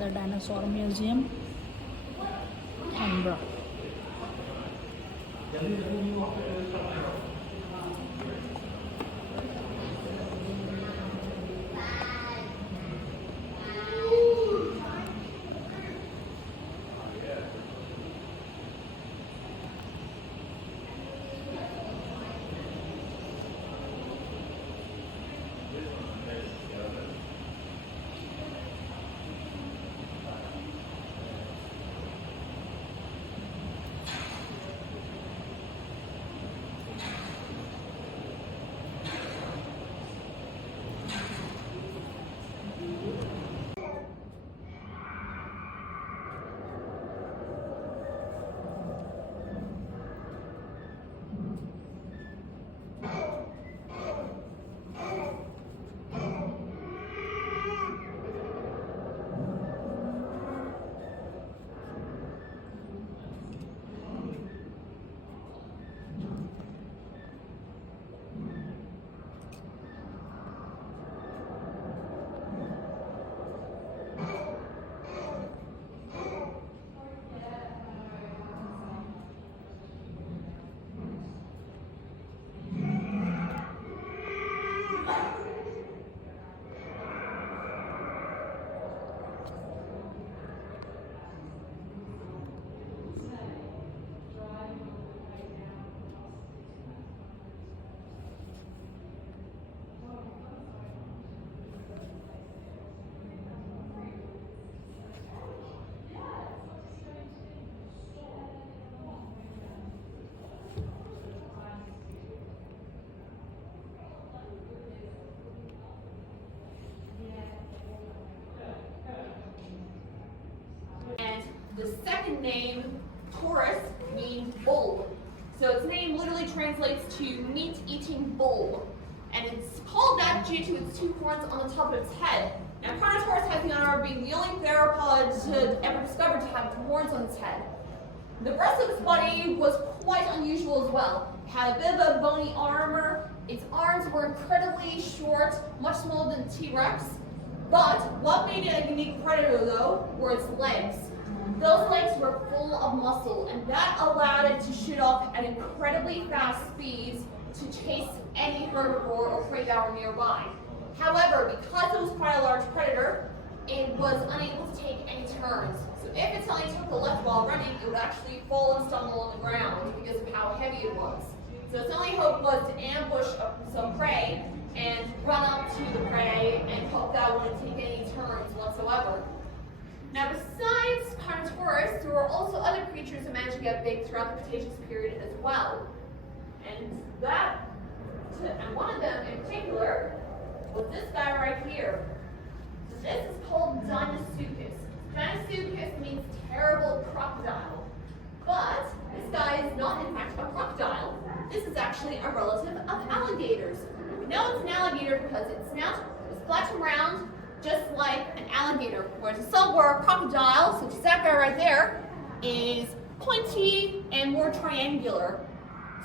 at the Dinosaur Museum, Canberra. The second name, Taurus, means bull. So its name literally translates to meat-eating bull. And it's called that due to its two horns on the top of its head. Now, Carnotaurus has the honor of being the only theropod ever discovered to have horns on its head. The rest of its body was quite unusual as well. It had a bit of a bony armor. Its arms were incredibly short, much smaller than T-Rex. But what made it a unique predator, though, were its legs. Those legs were full of muscle, and that allowed it to shoot off at incredibly fast speeds to chase any herbivore or prey that were nearby. However, because it was quite a large predator, it was unable to take any turns. So if it suddenly took the left while running, it would actually fall and stumble on the ground because of how heavy it was. So its only hope was to ambush some prey and run up to the prey and hope that it wouldn't take any turns whatsoever. Now, besides Carnotaurus, there were also other creatures that managed to get big throughout the Cretaceous period as well. And one of them in particular was this guy right here. So this is called Dinosuchus. Dinosuchus means terrible crocodile. But this guy is not in fact a crocodile. This is actually a relative of alligators. We know it's an alligator because its snout is flat and round, just like an alligator, whereas a saltwater crocodile, such as that guy right there, is pointy and more triangular.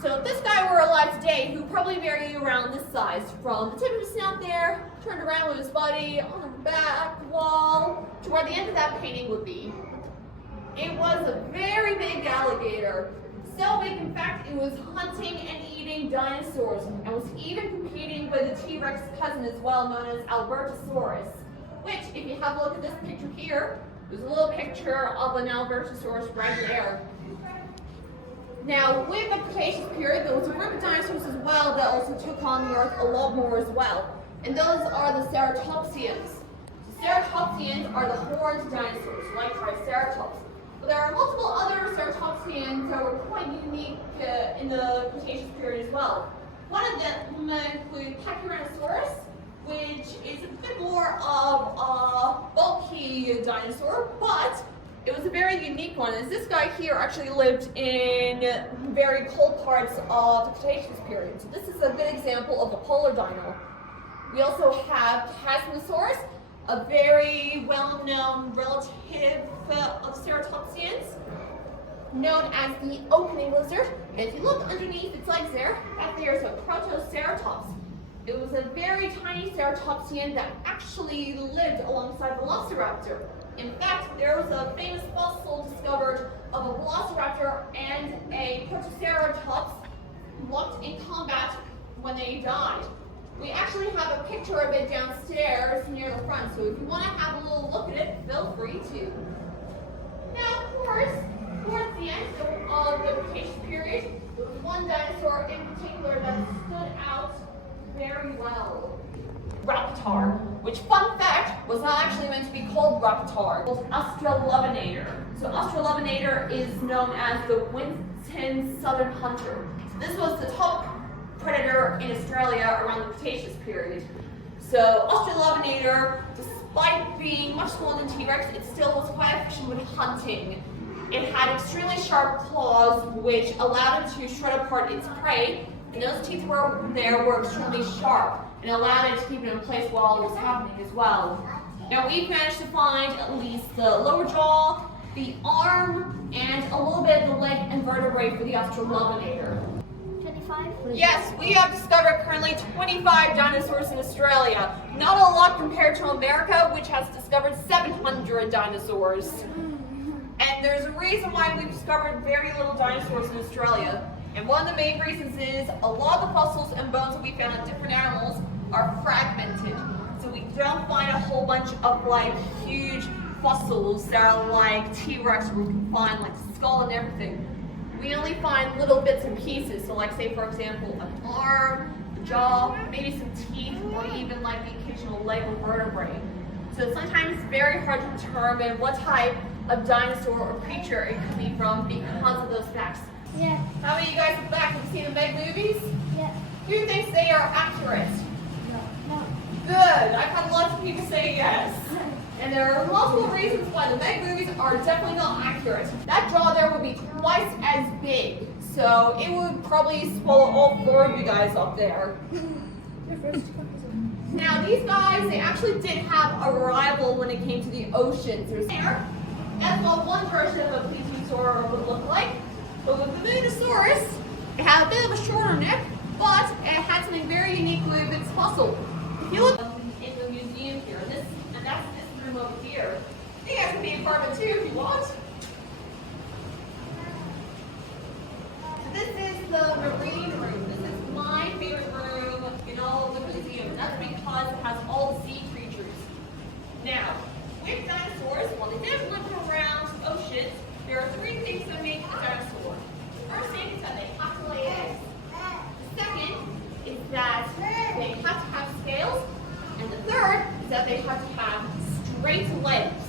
So if this guy were alive today, he would probably vary around this size, from the tip of his snout there, turned around with his body on the back wall, to where the end of that painting would be. It was a very big alligator. So big, in fact, it was hunting and eating dinosaurs, and was even competing with the T-Rex cousin as well, known as Albertosaurus. Which, if you have a look at this picture here, there's a little picture of an Albertosaurus right there. Now, with the Cretaceous period, there was a group of dinosaurs as well that also took on the Earth a lot more as well. And those are the Ceratopsians. The Ceratopsians are the horned dinosaurs, like Triceratops. But there are multiple other Ceratopsians that were quite unique in the Cretaceous period as well. One of them includes Pachyrhinosaurus, which is a bit more of a bulky dinosaur, but it was a very unique one, as this guy here actually lived in very cold parts of the Cretaceous period. So this is a good example of a polar dino. We also have Chasmosaurus, a very well-known relative of Ceratopsians, known as the opening lizard. And if you look underneath its legs there, back there is a Protoceratops. It was a very tiny ceratopsian that actually lived alongside the Velociraptor. In fact, there was a famous fossil discovered of a velociraptor and a protoceratops locked in combat when they died. We actually have a picture of it downstairs near the front, so if you want to have a little look at it, feel free to. Now, of course, towards the end of the Cretaceous period, there was one dinosaur in particular that stood out very well. Rapitar, which, fun fact, was not actually meant to be called Rapitar. It was Australopithecus. So Australopithecus is known as the Winston Southern Hunter. So this was the top predator in Australia around the Cretaceous period. So Australopithecus, despite being much smaller than T-Rex, it still was quite efficient with hunting. It had extremely sharp claws, which allowed it to shred apart its prey, and those teeth were extremely sharp, and allowed it to keep it in place while it was happening as well. Now we've managed to find at least the lower jaw, the arm, and a little bit of the leg and vertebrae for the Australopithecus. 25? Yes, we have discovered currently 25 dinosaurs in Australia. Not a lot compared to America, which has discovered 700 dinosaurs. And there's a reason why we've discovered very little dinosaurs in Australia. And one of the main reasons is a lot of the fossils and bones that we found on different animals are fragmented. So we don't find a whole bunch of like huge fossils that are like T-Rex where we can find like skull and everything. We only find little bits and pieces. So like say for example an arm, a jaw, maybe some teeth, or even like the occasional leg or vertebrae. So sometimes it's very hard to determine what type of dinosaur or creature it could be from because of those facts. Yeah. How many of you guys are back? Have you seen the Meg movies? Yeah. Who thinks they are accurate? No. Good. I've had lots of people say yes. And there are multiple reasons why the Meg movies are definitely not accurate. That jaw there would be twice as big, so it would probably swallow all four of you guys up there. Now these guys, they actually did have a rival when it came to the oceans. There's there. That's what one version of a plesiosaur would look like. But with the Mosasaurus, it had a bit of a shorter neck, but it had something very unique with its fossil. If you look in the museum here, and that's this room over here. You guys can be a part of it too if you want. So this is the marine room. This is my favorite room in all of the museum, and that's because it has all the sea creatures. Now, with dinosaurs, while they did live around oceans, there are three things that make a dinosaur. The first thing is that they have to lay eggs. The second is that they have to have scales. And the third is that they have to have straight legs.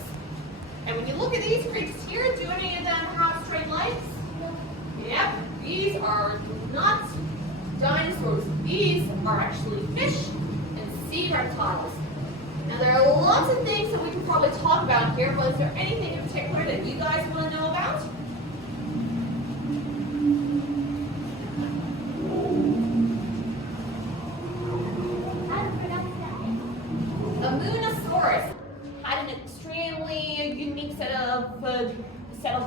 And when you look at these creatures here, do any of them have straight legs? Yep, these are not dinosaurs. These are actually fish and sea reptiles. Now there are lots of things that we can probably talk about here, but is there anything in particular that you guys want to know about? A Moonosaurus had an extremely unique set of the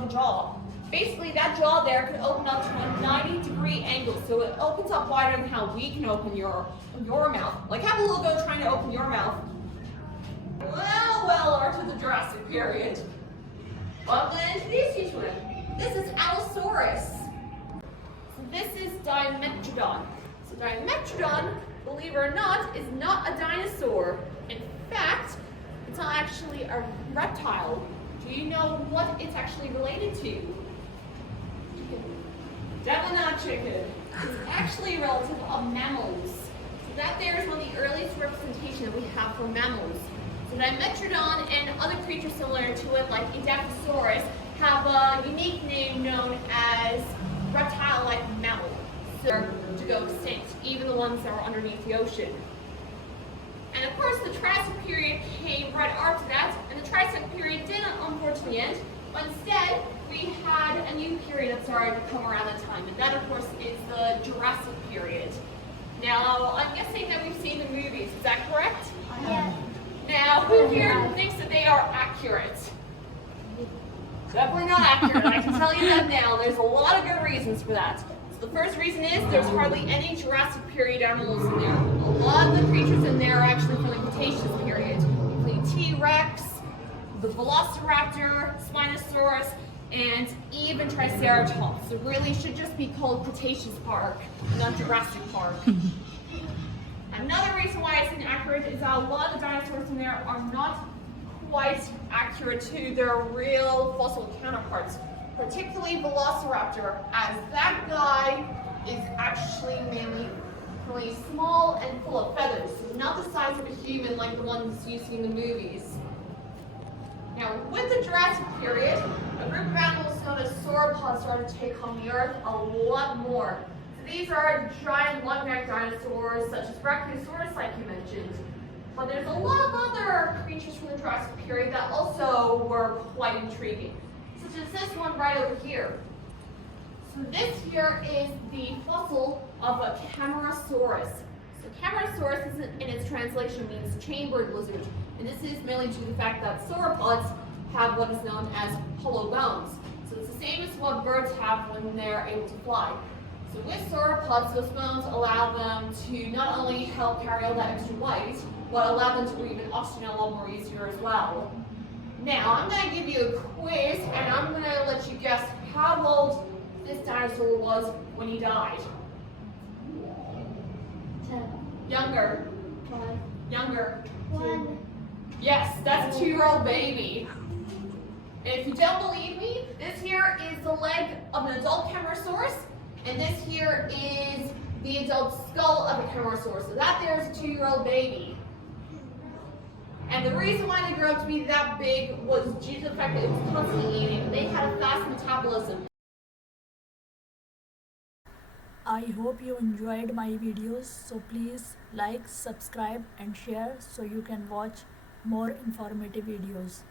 jaw. Basically, that jaw there could open up to a 90-degree angle, so it opens up wider than how we can open your mouth. Like have a little go trying to open your mouth. Well, or to the Jurassic period. Well, I'm going to introduce you to him. This is Allosaurus. So this is Dimetrodon. So Dimetrodon, believe it or not, is not a dinosaur. In fact, it's not actually a reptile. Do you know what it's actually related to? Chicken. Definitely not chicken. It's actually a relative of mammals. So that there is one of the earliest representations that we have for mammals. So Dimetrodon and other creatures similar to it, like Edaphosaurus, have a unique name known as reptile-like mammal. So to go extinct, even the ones that are underneath the ocean. And of course, the Triassic period came right after that, and the Triassic period didn't unfortunately end, but instead we had a new period that started to come around that time, and that of course is the Jurassic period. Now, I'm guessing that we've seen the movies, is that correct? Yeah. Now, who here thinks that they are accurate? Definitely not accurate. I can tell you that now. There's a lot of good reasons for that. So the first reason is there's hardly any Jurassic period animals in there. A lot of the creatures in there are actually from the Cretaceous period, including T-Rex, the Velociraptor, Spinosaurus, and even Triceratops. It really should just be called Cretaceous Park, not Jurassic Park. Another reason why it's inaccurate is that a lot of the dinosaurs in there are not quite accurate to their real fossil counterparts, particularly Velociraptor, as that guy is actually mainly really small and full of feathers, so not the size of a human like the ones you see in the movies. Now, with the Jurassic period, a group of animals known as sauropods started to take on the Earth a lot more. So these are giant long-necked dinosaurs, such as Brachiosaurus, like you mentioned. But there's a lot of other creatures from the Jurassic period that also were quite intriguing, such as this one right over here. So this here is the fossil of a Camarasaurus. So Camarasaurus in its translation means chambered lizard, and this is mainly due to the fact that sauropods have what is known as hollow bones. So it's the same as what birds have when they're able to fly. So with sauropods, those bones allow them to not only help carry all that extra weight, but allow them to breathe in oxygen a lot more easier as well. Now, I'm going to give you a quiz, and I'm going to let you guess how old this dinosaur was when he died. 10. Younger. 5. Younger. 1. Yes, that's a 2-year-old baby. And if you don't believe me, this here is the leg of an adult Camarasaurus, and this here is the adult skull of a Camarasaurus. So that there is a 2-year-old baby. And the reason why they grew up to be that big was due to the fact that it was constantly eating. They had a fast metabolism. I hope you enjoyed my videos, so please like, subscribe and share so you can watch more informative videos.